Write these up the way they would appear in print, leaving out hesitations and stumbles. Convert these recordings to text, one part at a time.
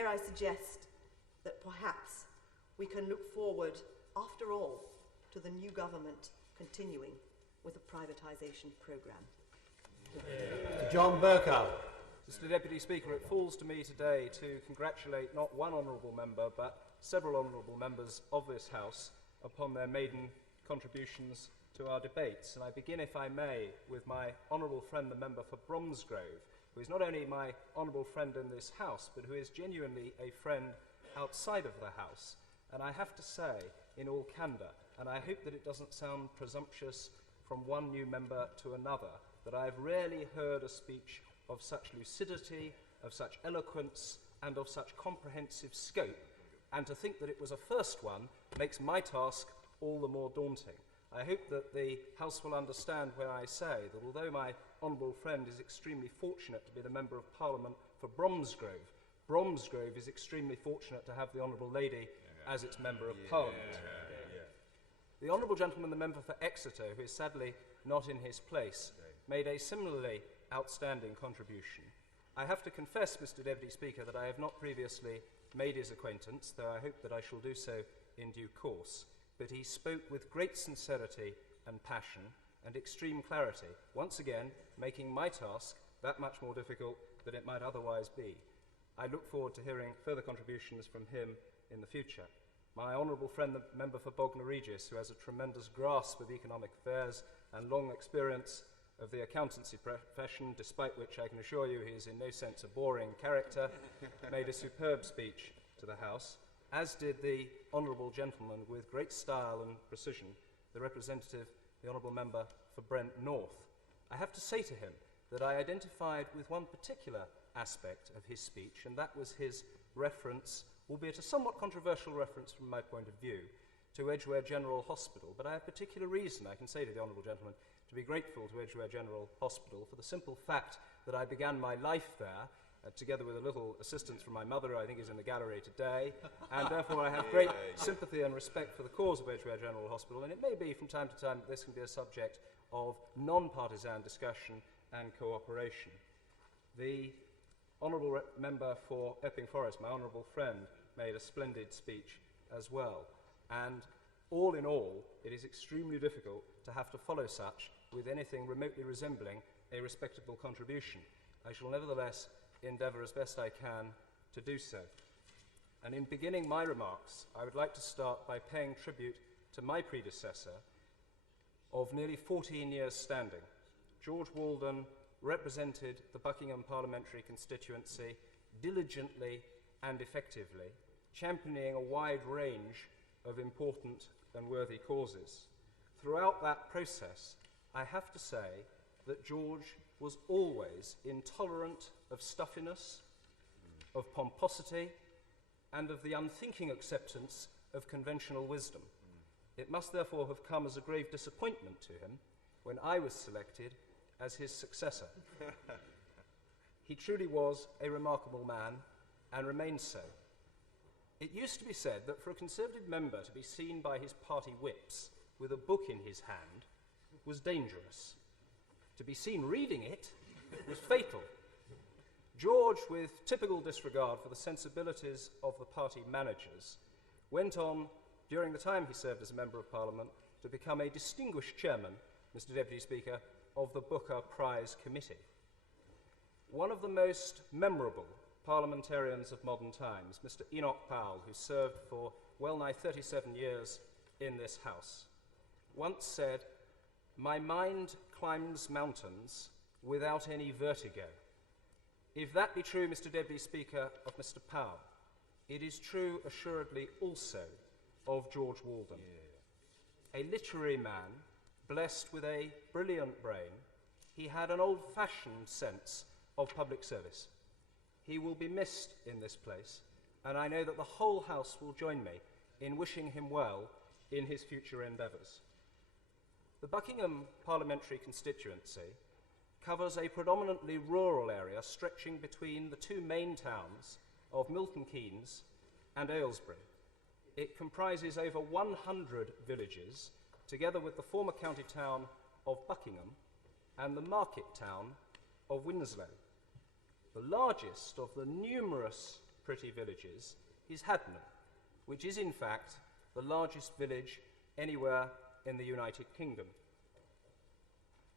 dare I suggest that perhaps we can look forward, after all, to the new government continuing with the privatisation programme. John Bercow. Mr. Deputy Speaker, it falls to me today to congratulate not one honourable member but several honourable members of this House upon their maiden contributions to our debates. And I begin, if I may, with my honourable friend, the member for Bromsgrove, who is not only my honourable friend in this House, but who is genuinely a friend outside of the House. And I have to say, in all candour, and I hope that it doesn't sound presumptuous from one new member to another, that I have rarely heard a speech of such lucidity, of such eloquence, and of such comprehensive scope, and to think that it was a first one makes my task all the more daunting. I hope that the House will understand when I say that although my honourable friend is extremely fortunate to be the Member of Parliament for Bromsgrove, Bromsgrove is extremely fortunate to have the Honourable Lady as its Member of Parliament. The Honourable Gentleman, the Member for Exeter, who is sadly not in his place, made a similarly outstanding contribution. I have to confess, Mr. Deputy Speaker, that I have not previously made his acquaintance, though I hope that I shall do so in due course, but he spoke with great sincerity and passion and extreme clarity, once again making my task that much more difficult than it might otherwise be. I look forward to hearing further contributions from him in the future. My honourable friend, the member for Bognor Regis, who has a tremendous grasp of economic affairs and long experience of the accountancy profession, despite which I can assure you he is in no sense a boring character, made a superb speech to the House, as did the honourable gentleman with great style and precision, the representative, the honourable member for Brent North. I have to say to him that I identified with one particular aspect of his speech, and that was his reference, albeit a somewhat controversial reference from my point of view, to Edgware General Hospital. But I have particular reason, I can say to the honourable gentleman, to be grateful to Edgware General Hospital for the simple fact that I began my life there, together with a little assistance from my mother, who I think is in the gallery today, and therefore I have great sympathy and respect for the cause of Edgware General Hospital, and it may be from time to time that this can be a subject of non-partisan discussion and cooperation. The honourable member for Epping Forest, my honourable friend, made a splendid speech as well, and all in all, it is extremely difficult to have to follow such with anything remotely resembling a respectable contribution. I shall nevertheless endeavour as best I can to do so. And in beginning my remarks, I would like to start by paying tribute to my predecessor of nearly 14 years standing. George Walden represented the Buckingham Parliamentary Constituency diligently and effectively, championing a wide range of important and worthy causes. Throughout that process, I have to say that George was always intolerant of stuffiness, of pomposity, and of the unthinking acceptance of conventional wisdom. It must therefore have come as a grave disappointment to him when I was selected as his successor. He truly was a remarkable man and remains so. It used to be said that for a Conservative member to be seen by his party whips with a book in his hand was dangerous. To be seen reading it was fatal. George, with typical disregard for the sensibilities of the party managers, went on, during the time he served as a Member of Parliament, to become a distinguished chairman, Mr. Deputy Speaker, of the Booker Prize Committee. One of the most memorable parliamentarians of modern times, Mr. Enoch Powell, who served for well-nigh 37 years in this House, once said, "My mind climbs mountains without any vertigo." If that be true, Mr. Deputy Speaker, of Mr. Powell, it is true assuredly also of George Walden. A literary man, blessed with a brilliant brain, he had an old-fashioned sense of public service. He will be missed in this place, and I know that the whole House will join me in wishing him well in his future endeavours. The Buckingham Parliamentary Constituency covers a predominantly rural area stretching between the two main towns of Milton Keynes and Aylesbury. It comprises over 100 villages, together with the former county town of Buckingham and the market town of Winslow. The largest of the numerous pretty villages is Haddenham, which is in fact the largest village anywhere in the United Kingdom.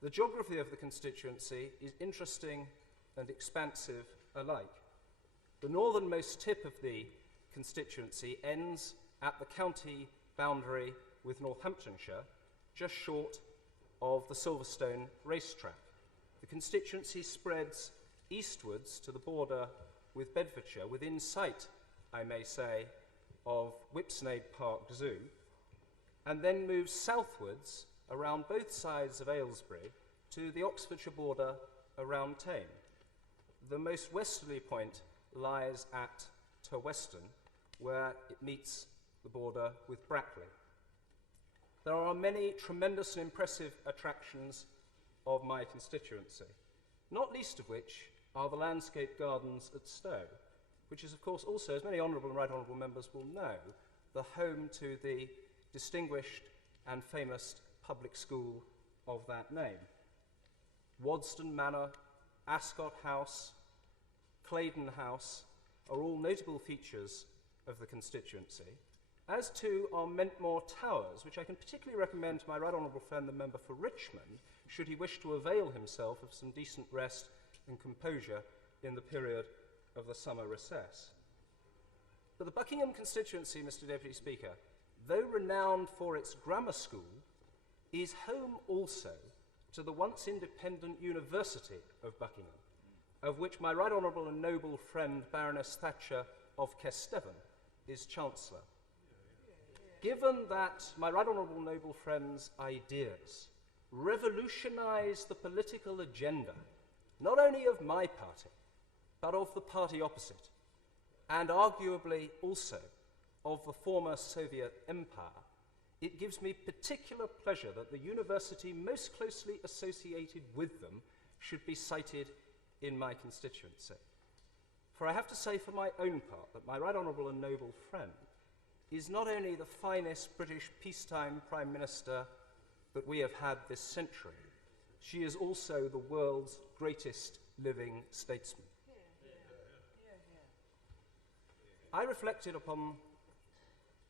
The geography of the constituency is interesting and expansive alike. The northernmost tip of the constituency ends at the county boundary with Northamptonshire, just short of the Silverstone racetrack. The constituency spreads eastwards to the border with Bedfordshire, within sight, I may say, of Whipsnade Park Zoo, and then moves southwards around both sides of Aylesbury to the Oxfordshire border around Thame. The most westerly point lies at Terweston, where it meets the border with Brackley. There are many tremendous and impressive attractions of my constituency, not least of which are the landscape gardens at Stowe, which is, of course, also, as many honourable and right honourable members will know, the home to the distinguished and famous public school of that name. Wadston Manor, Ascot House, Claydon House are all notable features of the constituency, as too are Mentmore Towers, which I can particularly recommend to my right honourable friend, the member for Richmond, should he wish to avail himself of some decent rest and composure in the period of the summer recess. But the Buckingham constituency, Mr. Deputy Speaker, though renowned for its grammar school, is home also to the once independent University of Buckingham, of which my right honourable and noble friend Baroness Thatcher of Kesteven is Chancellor. Given that my right honourable noble friend's ideas revolutionise the political agenda, not only of my party, but of the party opposite, and arguably also of the former Soviet empire, it gives me particular pleasure that the university most closely associated with them should be cited in my constituency. For I have to say for my own part that my right honourable and noble friend is not only the finest British peacetime Prime Minister that we have had this century, she is also the world's greatest living statesman. I reflected upon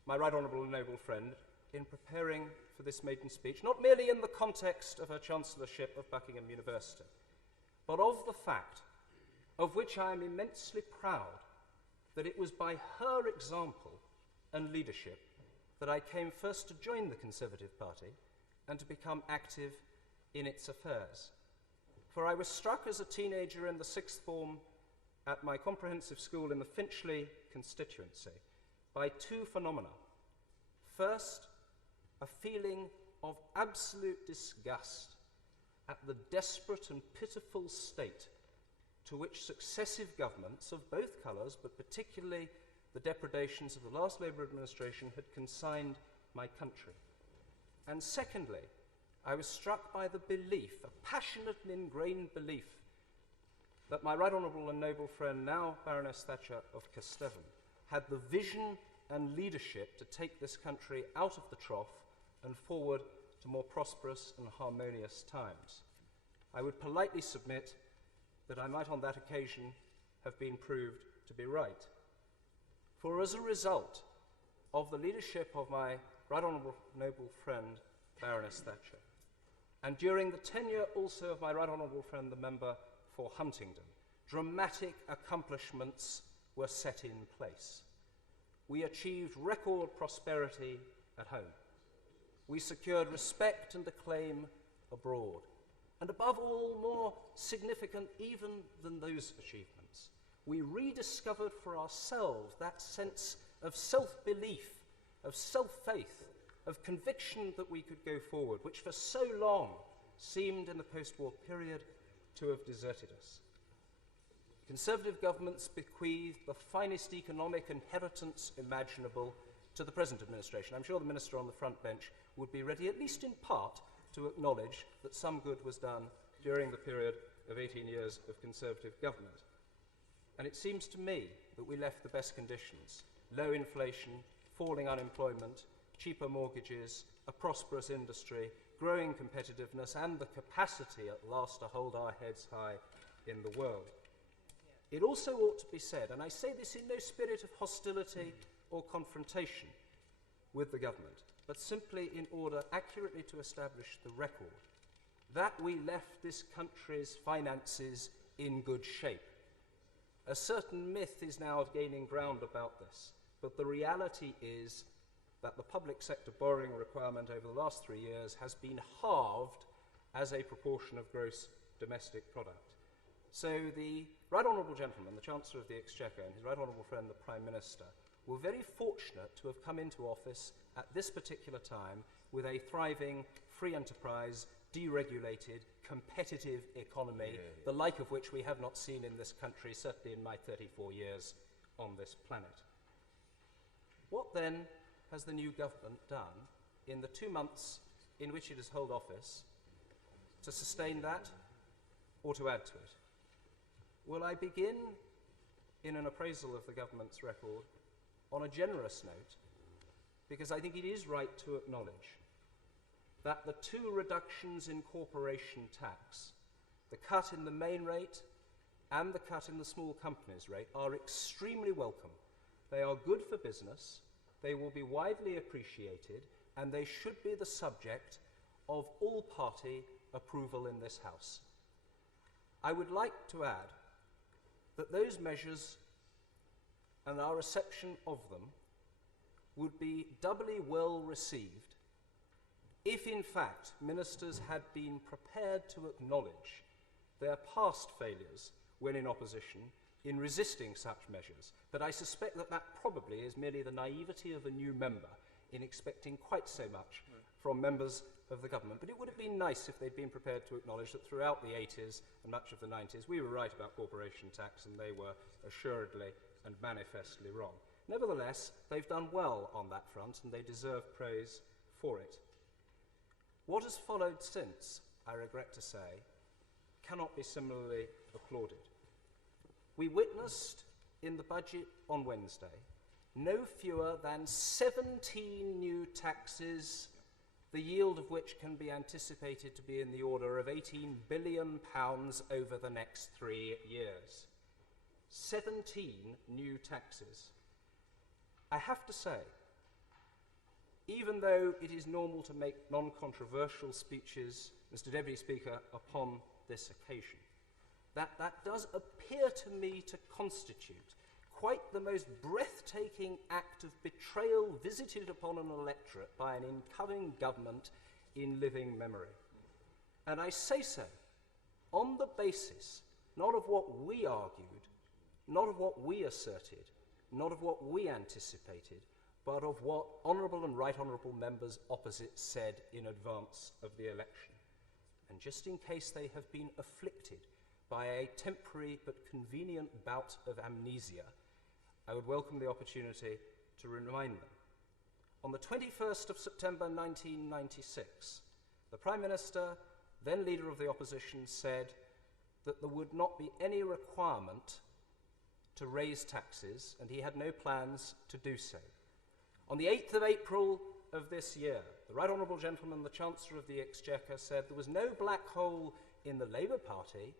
my right honourable and noble friend in preparing for this maiden speech, not merely in the context of her chancellorship of Buckingham University, but of the fact, of which I am immensely proud, that it was by her example and leadership that I came first to join the Conservative Party and to become active in its affairs. For I was struck as a teenager in the sixth form at my comprehensive school in the Finchley constituency by two phenomena. First, a feeling of absolute disgust at the desperate and pitiful state to which successive governments of both colours, but particularly the depredations of the last Labour administration, had consigned my country. And secondly, I was struck by the belief, a passionate and ingrained belief, that my right honourable and noble friend, now Baroness Thatcher of Kesteven, had the vision and leadership to take this country out of the trough and forward to more prosperous and harmonious times. I would politely submit that I might on that occasion have been proved to be right. For as a result of the leadership of my right honourable noble friend, Baroness Thatcher, and during the tenure also of my right honourable friend, the member for Huntingdon, dramatic accomplishments were set in place. We achieved record prosperity at home. We secured respect and acclaim abroad. And above all, more significant even than those achievements, we rediscovered for ourselves that sense of self-belief, of self-faith, of conviction that we could go forward, which for so long seemed in the post-war period to have deserted us. Conservative governments bequeathed the finest economic inheritance imaginable to the present administration. I'm sure the minister on the front bench would be ready, at least in part, to acknowledge that some good was done during the period of 18 years of Conservative government. And it seems to me that we left the best conditions: low inflation, falling unemployment, cheaper mortgages, a prosperous industry, growing competitiveness, and the capacity at last to hold our heads high in the world. It also ought to be said, and I say this in no spirit of hostility or confrontation with the government, but simply in order accurately to establish the record, that we left this country's finances in good shape. A certain myth is now gaining ground about this, but the reality is that the public sector borrowing requirement over the last 3 years has been halved as a proportion of gross domestic product. So the Right Honourable Gentleman, the Chancellor of the Exchequer, and his Right Honourable friend, the Prime Minister, were very fortunate to have come into office at this particular time with a thriving, free enterprise, deregulated, competitive economy, the like of which we have not seen in this country, certainly in my 34 years on this planet. What then has the new government done in the 2 months in which it has held office to sustain that or to add to it? Well, I begin in an appraisal of the government's record on a generous note, because I think it is right to acknowledge that the 2 reductions in corporation tax, the cut in the main rate and the cut in the small companies rate, are extremely welcome. They are good for business, they will be widely appreciated, and they should be the subject of all-party approval in this House. I would like to add that those measures and our reception of them would be doubly well received if, in fact, ministers had been prepared to acknowledge their past failures when in opposition in resisting such measures. But I suspect that that probably is merely the naivety of a new member in expecting quite so much from members of the government. But it would have been nice if they'd been prepared to acknowledge that throughout the 80s and much of the 90s, we were right about corporation tax and they were assuredly and manifestly wrong. Nevertheless, they've done well on that front and they deserve praise for it. What has followed since, I regret to say, cannot be similarly applauded. We witnessed in the budget on Wednesday no fewer than 17 new taxes, the yield of which can be anticipated to be in the order of £18 billion over the next 3 years. 17 new taxes. I have to say, even though it is normal to make non-controversial speeches, Mr. Deputy Speaker, upon this occasion, that does appear to me to constitute quite the most breathtaking act of betrayal visited upon an electorate by an incoming government in living memory. And I say so on the basis not of what we argued, not of what we asserted, not of what we anticipated, but of what honourable and right honourable members opposite said in advance of the election. And just in case they have been afflicted by a temporary but convenient bout of amnesia, I would welcome the opportunity to remind them. On the 21st of September 1996, the Prime Minister, then Leader of the Opposition, said that there would not be any requirement to raise taxes, and he had no plans to do so. On the 8th of April of this year, the Right Honourable Gentleman, the Chancellor of the Exchequer, said there was no black hole in the Labour Party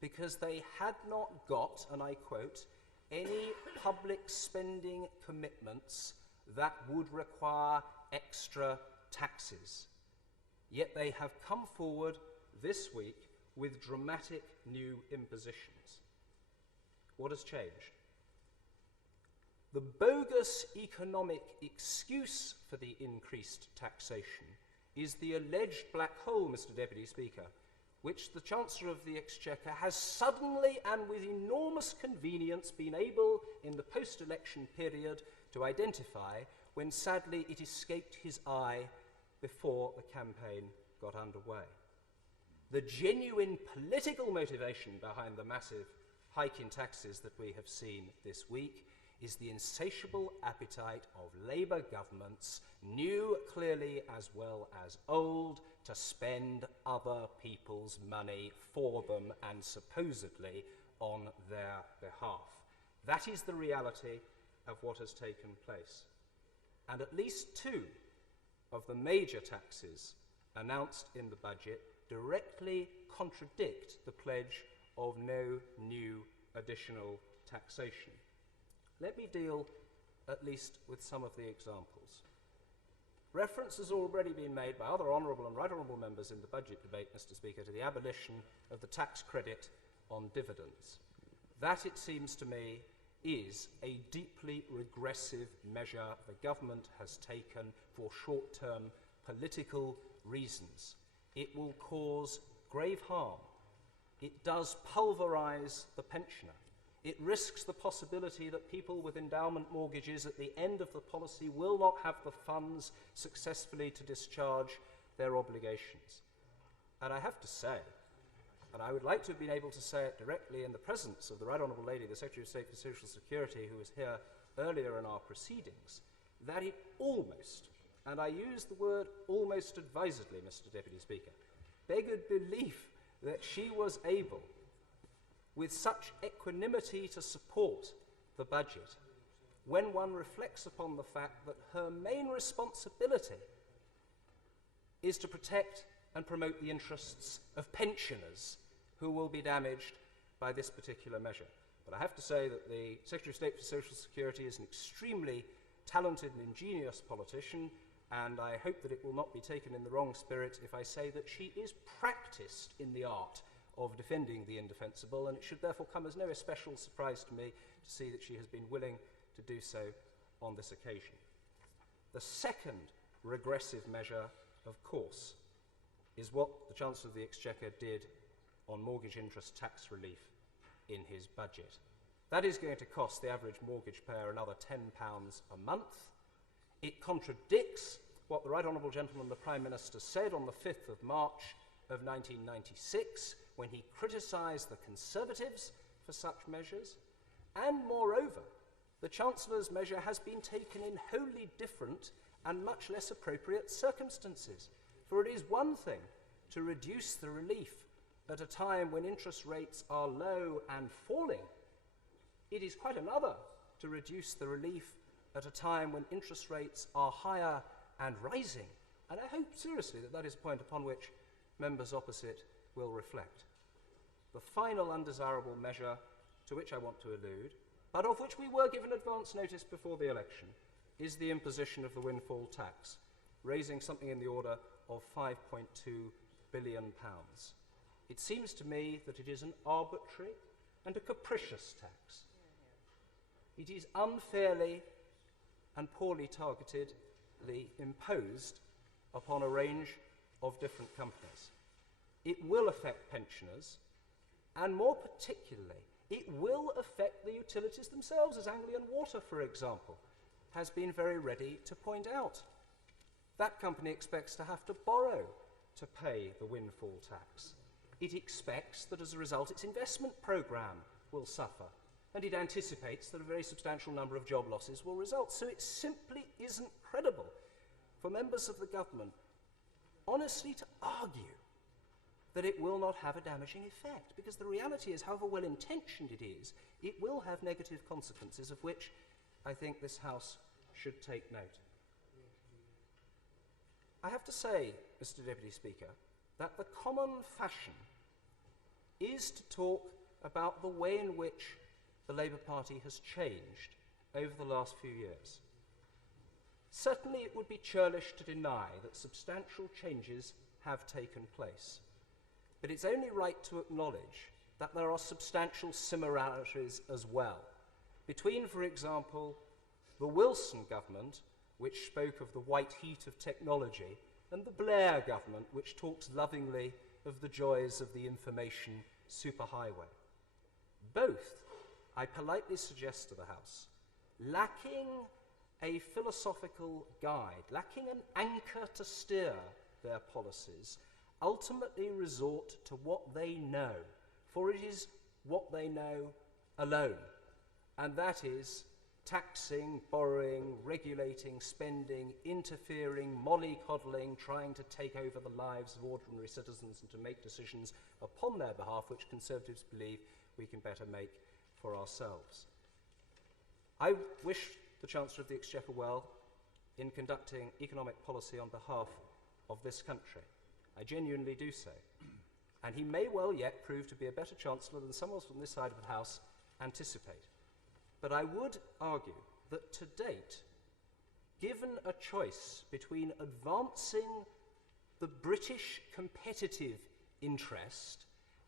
because they had not got, and I quote, any public spending commitments that would require extra taxes. Yet they have come forward this week with dramatic new impositions. What has changed? The bogus economic excuse for the increased taxation is the alleged black hole, Mr. Deputy Speaker, which the Chancellor of the Exchequer has suddenly and with enormous convenience been able, in the post-election period, to identify when sadly it escaped his eye before the campaign got underway. The genuine political motivation behind the massive hike in taxes that we have seen this week is the insatiable appetite of Labour governments, new clearly as well as old, to spend other people's money for them and supposedly on their behalf. That is the reality of what has taken place. And at least 2 of the major taxes announced in the budget directly contradict the pledge of no new additional taxation. Let me deal at least with some of the examples. Reference has already been made by other honourable and right honourable members in the budget debate, Mr. Speaker, to the abolition of the tax credit on dividends. That, it seems to me, is a deeply regressive measure the government has taken for short-term political reasons. It will cause grave harm. It does pulverise the pensioner. It risks the possibility that people with endowment mortgages at the end of the policy will not have the funds successfully to discharge their obligations. And I have to say, and I would like to have been able to say it directly in the presence of the Right Honourable Lady, the Secretary of State for Social Security, who was here earlier in our proceedings, that it almost, and I use the word almost advisedly, Mr. Deputy Speaker, beggared belief that she was able, with such equanimity, to support the budget when one reflects upon the fact that her main responsibility is to protect and promote the interests of pensioners who will be damaged by this particular measure. But I have to say that the Secretary of State for Social Security is an extremely talented and ingenious politician, and I hope that it will not be taken in the wrong spirit if I say that she is practiced in the art of defending the indefensible, and it should therefore come as no especial surprise to me to see that she has been willing to do so on this occasion. The second regressive measure, of course, is what the Chancellor of the Exchequer did on mortgage interest tax relief in his budget. That is going to cost the average mortgage payer another £10 a month. It contradicts what the Right Honourable Gentleman, the Prime Minister, said on the 5th of March of 1996, when he criticised the Conservatives for such measures. And moreover, the Chancellor's measure has been taken in wholly different and much less appropriate circumstances. For it is one thing to reduce the relief at a time when interest rates are low and falling. It is quite another to reduce the relief at a time when interest rates are higher and rising. And I hope seriously that that is a point upon which members opposite will reflect. The final undesirable measure to which I want to allude, but of which we were given advance notice before the election, is the imposition of the windfall tax, raising something in the order of £5.2 billion. It seems to me that it is an arbitrary and a capricious tax. It is unfairly and poorly targetedly imposed upon a range of different companies. It will affect pensioners, and more particularly, it will affect the utilities themselves, as Anglian Water, for example, has been very ready to point out. That company expects to have to borrow to pay the windfall tax. It expects that as a result its investment programme will suffer, and it anticipates that a very substantial number of job losses will result. So it simply isn't credible for members of the government honestly to argue that it will not have a damaging effect, because the reality is, however well-intentioned it is, it will have negative consequences of which I think this House should take note. I have to say, Mr. Deputy Speaker, that the common fashion is to talk about the way in which the Labour Party has changed over the last few years. Certainly it would be churlish to deny that substantial changes have taken place. But it's only right to acknowledge that there are substantial similarities as well between, for example, the Wilson government, which spoke of the white heat of technology, and the Blair government, which talks lovingly of the joys of the information superhighway. Both, I politely suggest to the House, lacking a philosophical guide, lacking an anchor to steer their policies, ultimately resort to what they know, for it is what they know alone, and that is taxing, borrowing, regulating, spending, interfering, mollycoddling, trying to take over the lives of ordinary citizens and to make decisions upon their behalf which Conservatives believe we can better make for ourselves. I wish the Chancellor of the Exchequer well in conducting economic policy on behalf of this country. I genuinely do so. And he may well yet prove to be a better Chancellor than some of us on this side of the House anticipate. But I would argue that to date, given a choice between advancing the British competitive interest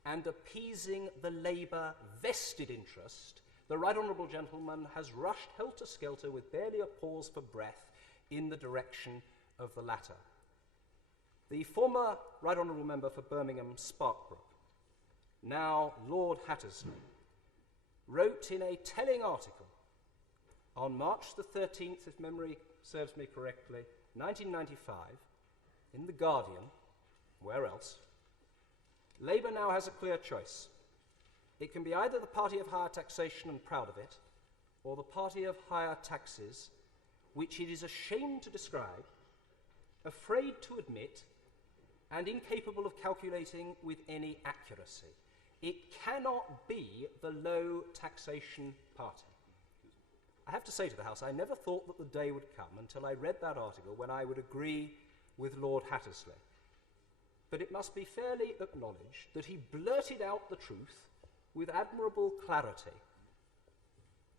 and appeasing the Labour vested interest, the Right Honourable Gentleman has rushed helter-skelter with barely a pause for breath in the direction of the latter. The former Right Honourable Member for Birmingham Sparkbrook, now Lord Hattersley, wrote in a telling article on March the 13th, if memory serves me correctly, 1995, in The Guardian, where else, Labour now has a clear choice. It can be either the party of higher taxation and proud of it, or the party of higher taxes, which it is ashamed to describe, afraid to admit, and incapable of calculating with any accuracy. It cannot be the low taxation party. I have to say to the House, I never thought that the day would come until I read that article when I would agree with Lord Hattersley. But it must be fairly acknowledged that he blurted out the truth with admirable clarity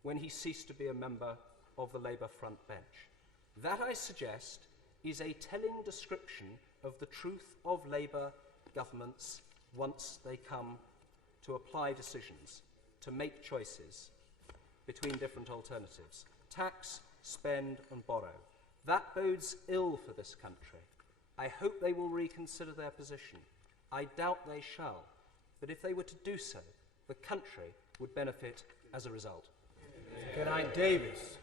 when he ceased to be a member of the Labour front bench. That, I suggest, is a telling description of the truth of Labour governments once they come to apply decisions, to make choices between different alternatives. Tax, spend and borrow. That bodes ill for this country. I hope they will reconsider their position. I doubt they shall. But if they were to do so, the country would benefit as a result. Good night, Davis.